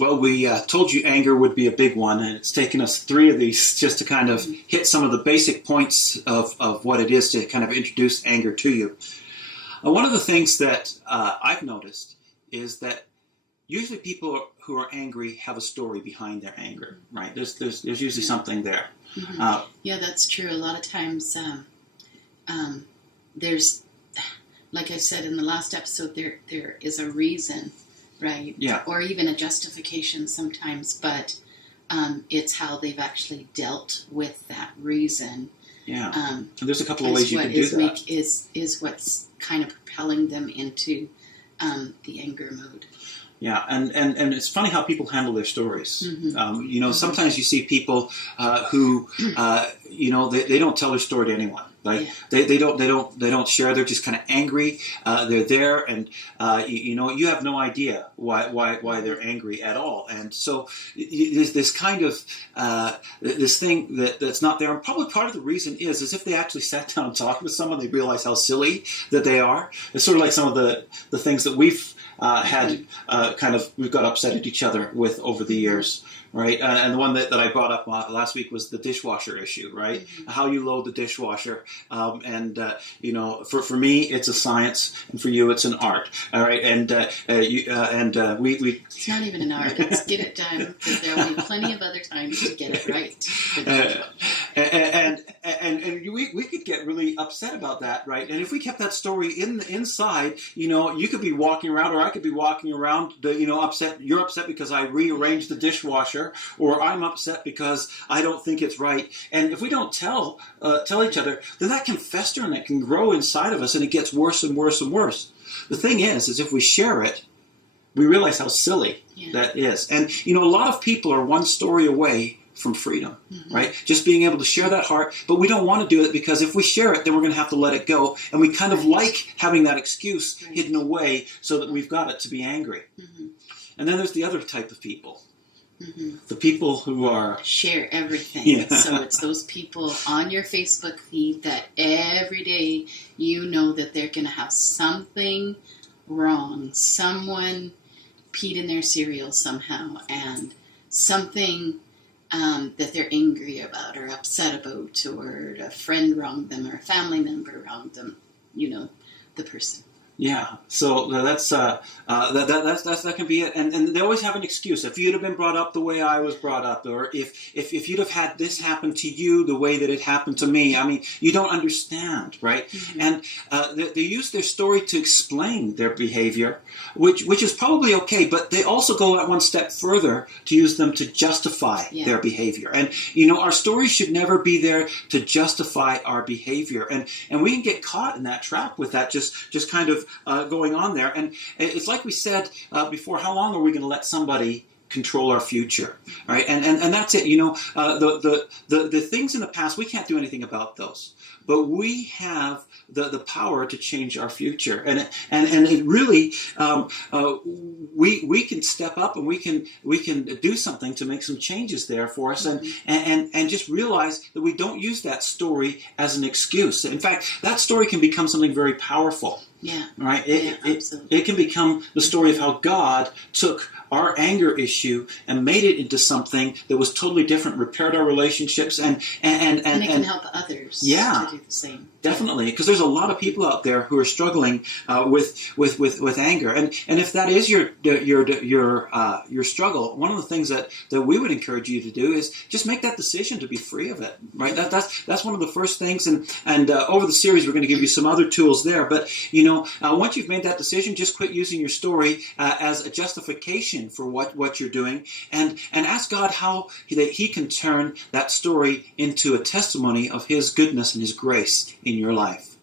Well, we told you anger would be a big one, and it's taken us 3 of these just to kind of hit some of the basic points of what it is to kind of introduce anger to you. One of the things that I've noticed is that usually people who are angry have a story behind their anger, right? There's usually something there. Mm-hmm. Yeah, that's true. A lot of times there's, like I said in the last episode, there is a reason, right? Yeah. Or even a justification sometimes, but it's how they've actually dealt with that reason. Yeah. And there's a couple of ways you can do that. Is what's kind of propelling them into the anger mode. Yeah, and it's funny how people handle their stories. Mm-hmm. Sometimes you see people who, they don't tell their story to anyone. Like they don't share. They're just kind of angry. They're there, and you have no idea why they're angry at all. And so there's this kind of this thing that's not there. And probably part of the reason is if they actually sat down and talked with someone, they realize how silly that they are. It's sort of like some of the things that we've we've got upset at each other with over the years, right? And the one that I brought up last week was the dishwasher issue, right? Mm-hmm. How you load the dishwasher. For me, it's a science, and for you, it's an art, all right? And we It's not even an art. It's get it done, because there will be plenty of other times to get it right. And we could get really upset about that, right? And if we kept that story inside, you could be walking around, or I could be walking around, upset. You're upset because I rearranged the dishwasher, or I'm upset because I don't think it's right. And if we don't tell each other, then that can fester and it can grow inside of us, and it gets worse and worse and worse. The thing is if we share it, we realize how silly that is. And a lot of people are one story away from freedom, right? Just being able to share that heart, but we don't want to do it because if we share it, then we're going to have to let it go. And we kind of like having that excuse hidden away so that we've got it to be angry. Mm-hmm. And then there's the other type of people. Mm-hmm. The people who are... Share everything. Yeah. So it's those people on your Facebook feed that every day that they're going to have something wrong. Someone peed in their cereal somehow, and something... that they're angry about or upset about, or a friend wronged them or a family member wronged them, the person. Yeah, so that can be it, and they always have an excuse. If you'd have been brought up the way I was brought up, or if you'd have had this happen to you the way that it happened to me, I mean, you don't understand, right? Mm-hmm. And they use their story to explain their behavior, which is probably okay, but they also go that one step further to use them to justify their behavior. And our story should never be there to justify our behavior, and we can get caught in that trap with that just kind of going on there. And it's like we said before, how long are we going to let somebody control our future, right? And that's it. The things in the past, we can't do anything about those, but we have the power to change our future, and it really we can step up, and we can do something to make some changes there for us, and just realize that we don't use that story as an excuse. In fact, that story can become something very powerful. Yeah. Right? Absolutely. It can become the story of how God took our anger issue and made it into something that was totally different, repaired our relationships, and it can help others to do the same. Definitely, because there's a lot of people out there who are struggling with anger, and if that is your struggle, one of the things that we would encourage you to do is just make that decision to be free of it. Right? That's one of the first things, and over the series we're going to give you some other tools there. But once you've made that decision, just quit using your story as a justification for what you're doing, and ask God how that He can turn that story into a testimony of His goodness and His grace in your life.